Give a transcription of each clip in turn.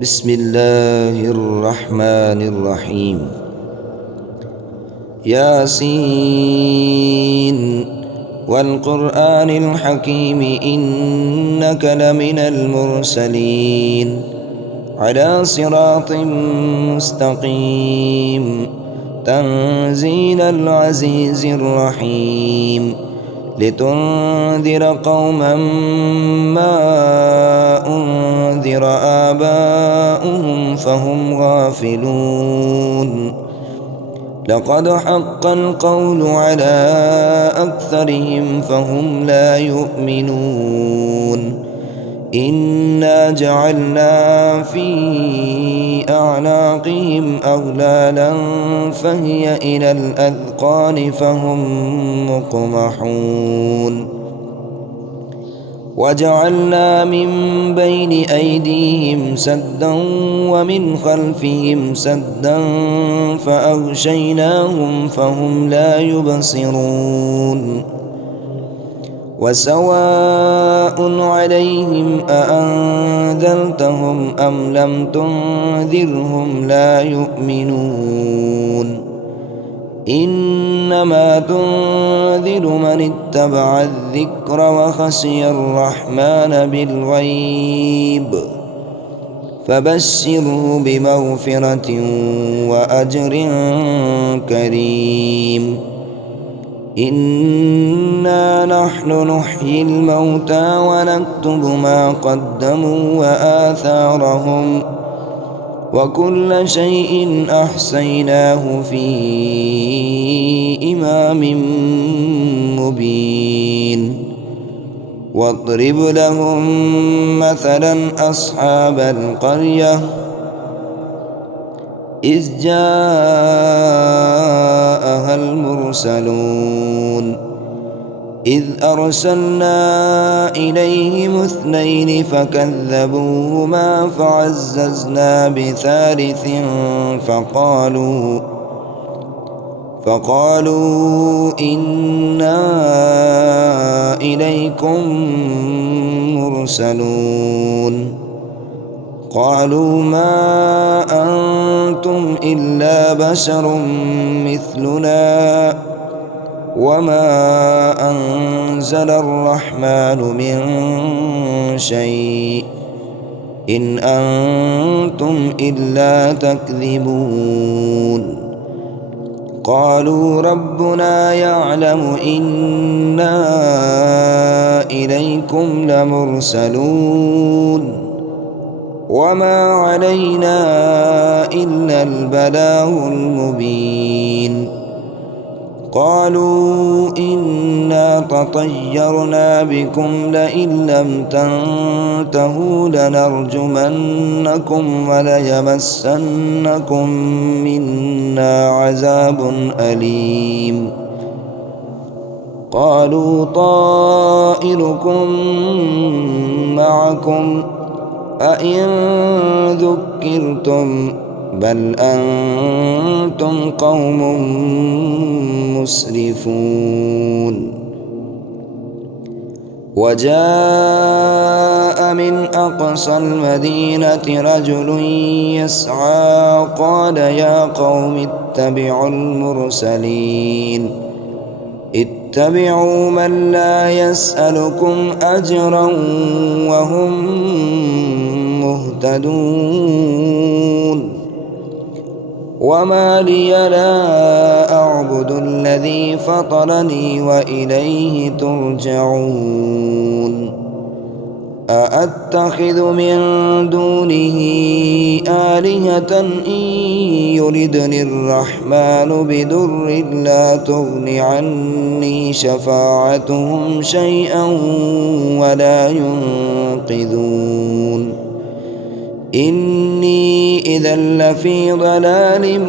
بسم الله الرحمن الرحيم. ياسين والقرآن الحكيم إنك لمن المرسلين على صراط مستقيم تنزيل العزيز الرحيم لتنذر قوما ما أنذر آباؤهم فهم غافلون لقد حق القول على أكثرهم فهم لا يؤمنون إنا جعلنا في أعناقهم أغلالا فهي إلى الأذقان فهم مقمحون وجعلنا من بين أيديهم سدا ومن خلفهم سدا فأغشيناهم فهم لا يبصرون وسواء عليهم أأنذرتهم أم لم تنذرهم لا يؤمنون إنما تنذر من اتبع الذكر وخشي الرحمن بالغيب فبشره بمغفرة وأجر كريم إنا نحن نحيي الموتى ونكتب ما قدموا وآثارهم وكل شيء أحصيناه في إمام مبين واضرب لهم مثلا أصحاب القرية إذ جاءها المرسلون إذ أرسلنا إليهم اثنين فكذبوهما فعززنا بثالث فقالوا إنا إليكم مرسلون قالوا ما أنتم إلا بشر مثلنا وما أنزل الرحمن من شيء إن أنتم إلا تكذبون قالوا ربنا يعلم إنا إليكم لمرسلون وما علينا إلا البلاغ المبين قالوا إنا تطيرنا بكم لئن لم تنتهوا لنرجمنكم وليمسنكم منا عذاب أليم قالوا طائركم معكم أئن ذكرتم بل أنتم قوم مسرفون وجاء من أقصى المدينة رجل يسعى قال يا قوم اتبعوا المرسلين اتبعوا من لا يسألكم أجرا وهم مهتدون وما لي لا أعبد الذي فطرني وإليه ترجعون أأتخذ من دونه آلهة إن يردني الرحمن بدر لا تغن عني شفاعتهم شيئا ولا ينقذون إني إذا لفي ضلال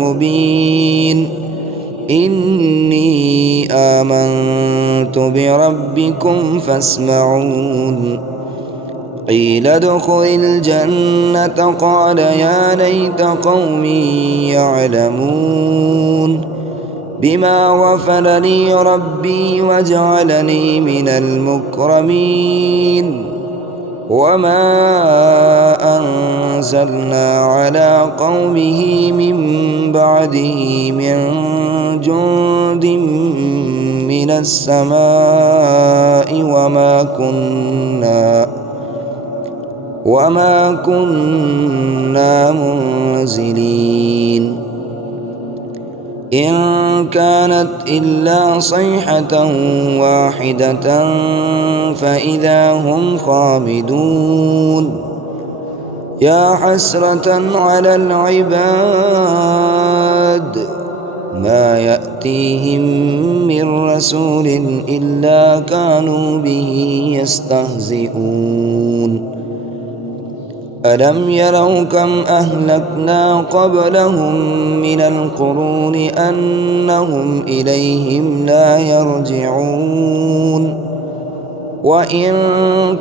مبين إني آمنت بربكم فاسمعون قيل ادخل الجنة قال يا ليت قومي يعلمون بما غفر لي ربي وجعلني من المكرمين وما أرسلنا على قومه من بعده من جند من السماء وما كنا منزلين إن كانت إلا صيحة واحدة فإذا هم خامدون يا حسرة على العباد ما يأتيهم من رسول إلا كانوا به يستهزئون ألم يروا كم أهلكنا قبلهم من القرون أنهم إليهم لا يرجعون وإن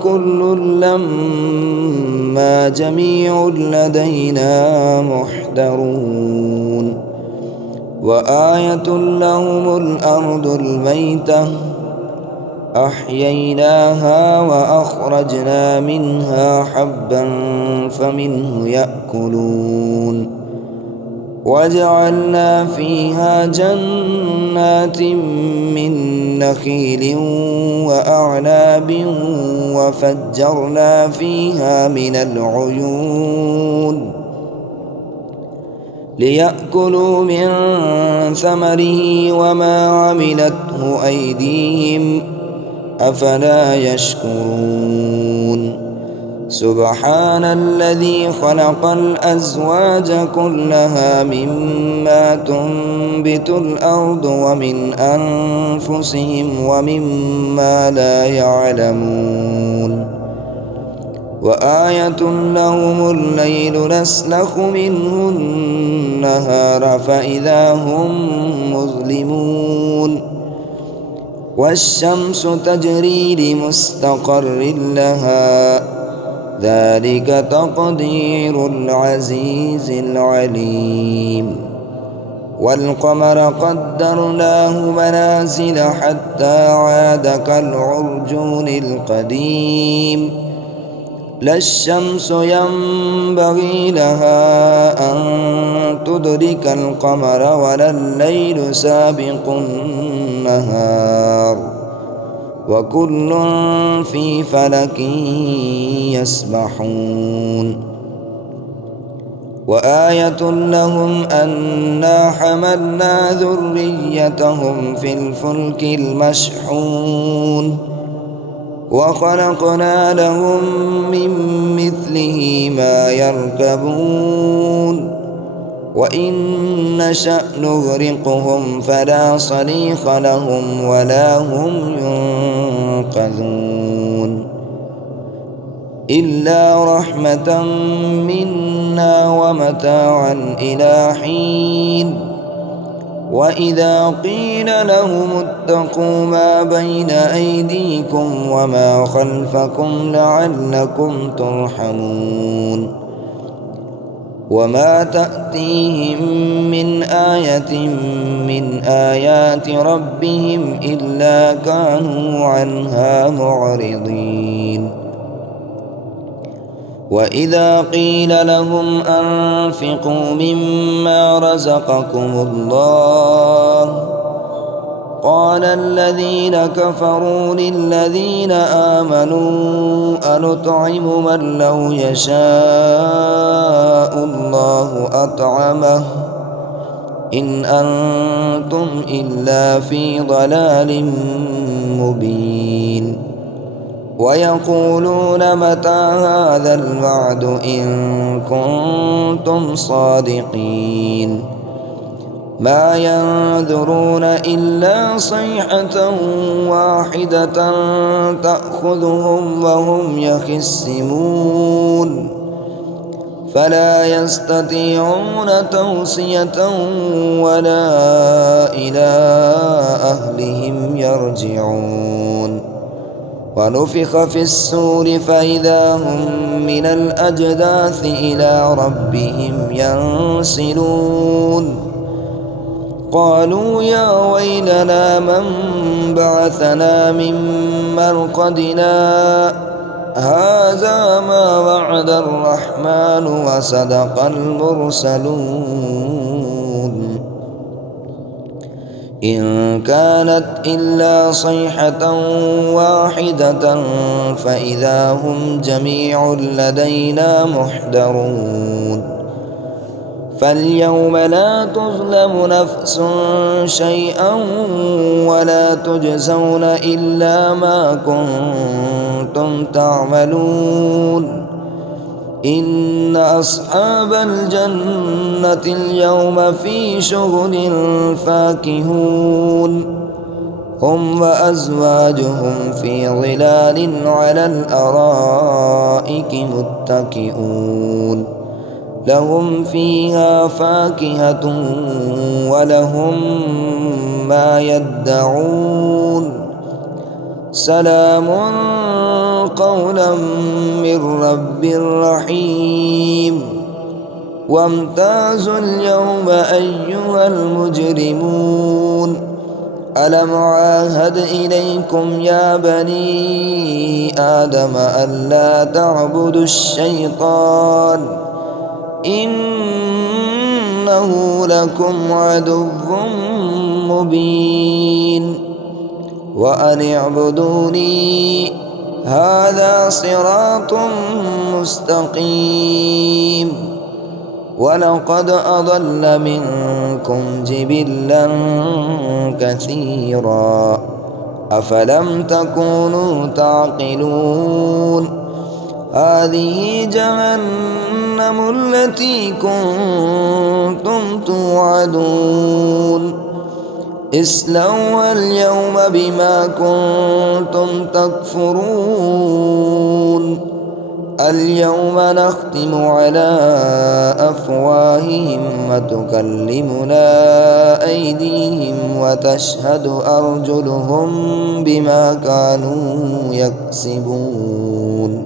كل لما جميع لدينا محضرون وآية لهم الأرض الميتة أحييناها وأخرجنا منها حبا فمنه يأكلون وجعلنا فيها جنات من نخيل وأعناب وفجرنا فيها من العيون ليأكلوا من ثمره وما عملته أيديهم أفلا يشكرون سبحان الذي خلق الأزواج كلها مما تنبت الأرض ومن أنفسهم ومما لا يعلمون وآية لهم الليل نسلخ منه النهار فإذا هم مظلمون والشمس تجري لمستقر لها ذلك تقدير العزيز العليم والقمر قدرناه منازل حتى عاد كالعرجون القديم لا الشمس ينبغي لها أن تدرك القمر ولا الليل سابق النهار وكل في فلك يسبحون وآية لهم أنا حملنا ذريتهم في الفلك المشحون وخلقنا لهم من مثله ما يركبون وإن نشأ نغرقهم فلا صريخ لهم ولا هم ينقذون إلا رحمة منا ومتاعا إلى حين وإذا قيل لهم اتقوا ما بين أيديكم وما خلفكم لعلكم ترحمون وما تأتيهم من آية من آيات ربهم إلا كانوا عنها معرضين وإذا قيل لهم أنفقوا مما رزقكم الله قال الذين كفروا للذين آمنوا أنطعم من لو يشاء الله أطعمه إن أنتم إلا في ضلال مبين ويقولون متى هذا الوعد إن كنتم صادقين ما ينظرون إلا صيحة واحدة تأخذهم وهم يخصمون فلا يستطيعون توصية ولا إلى أهلهم يرجعون ونفخ في السور فإذا هم من الأجداث إلى ربهم ينسلون قالوا يا ويلنا من بعثنا من مرقدنا هذا ما وعد الرحمن وصدق المرسلون إن كانت إلا صيحة واحدة فإذا هم جميع لدينا محضرون فاليوم لا تظلم نفس شيئا ولا تجزون إلا ما كنتم تعملون إن أصحاب الجنة اليوم في شغل فاكهون هم وأزواجهم في ظلال على الأرائك متكئون لهم فيها فاكهة ولهم ما يدعون سلام قولا من رب رحيم وامتازوا اليوم أيها المجرمون ألم عاهد إليكم يا بني آدم ألا تعبدوا الشيطان إنه لكم عدو مبين وأن اعبدوني هذا صراط مستقيم ولقد أضل منكم جبلا كثيرا أفلم تكونوا تعقلون هذه جهنم التي كنتم توعدون اصلوها اليوم بما كنتم تكفرون اليوم نختم على أفواههم وتكلمنا أيديهم وتشهد أرجلهم بما كانوا يكسبون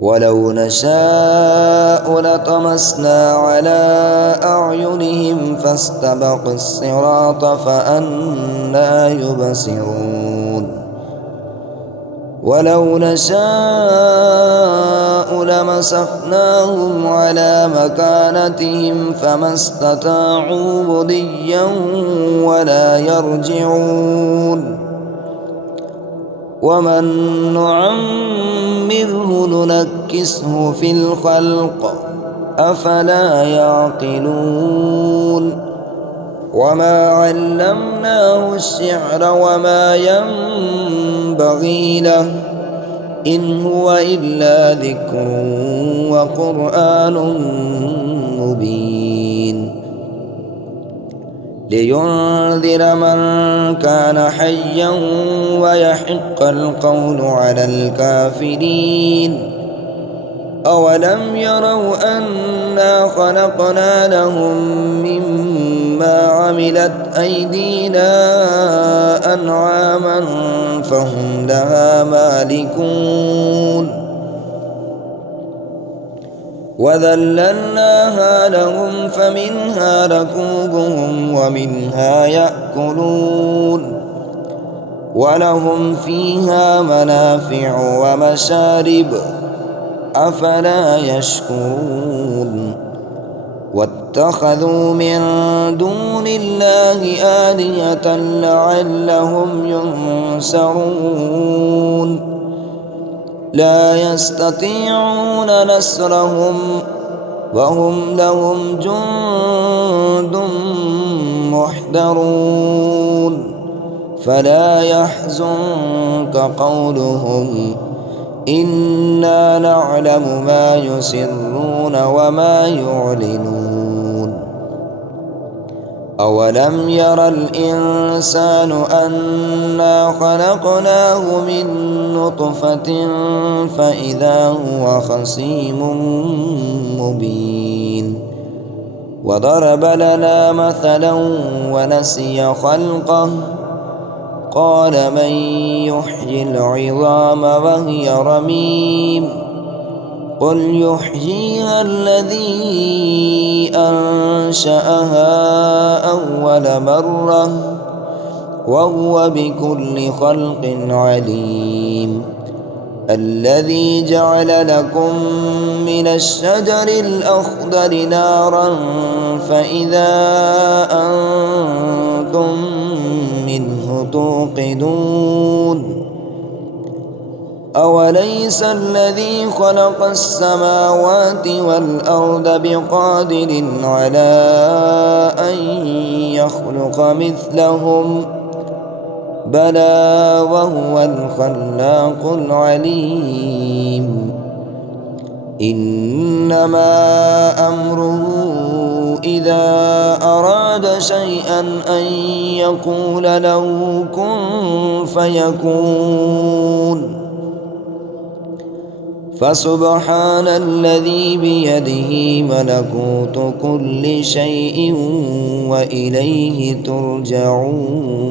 ولو نشاء لطمسنا على أعينهم فاستبقوا الصراط فأنى يبصرون ولو نشاء لمسخناهم على مكانتهم فما استطاعوا مضيا ولا يرجعون ومن نعمره ننكسه في الخلق أفلا يعقلون وما علمناه الشعر وما ينبغي له إن هو إلا ذكر وقرآن مبين لينذر من كان حيا ويحق القول على الكافرين أولم يروا أنا خلقنا لهم مما عملت أيدينا أنعاما فهم لها مالكون وذللناها لهم فمنها ركوبهم ومنها يأكلون ولهم فيها منافع ومشارب أفلا يشكرون واتخذوا من دون الله آلهة لعلهم ينصرون لا يستطيعون نصرهم وهم لهم جند محضرون فلا يحزنك قولهم إنا نعلم ما يسرون وما يعلنون أولم ير الإنسان أنا خلقناه من نطفة فإذا هو خصيم مبين وضرب لنا مثلا ونسي خلقه قال من يحيي العظام وهي رميم قل يحييها الذي أنشأها أول مرة وهو بكل خلق عليم الذي جعل لكم من الشجر الأخضر نارا فإذا أنتم منه توقدون أوليس الذي خلق السماوات والأرض بقادر على أن يخلق مثلهم بلى وهو الخلاق العليم إنما أمره إذا أراد شيئا أن يقول له كن فيكون فسبحان الذي بيده ملكوت كل شيء وإليه ترجعون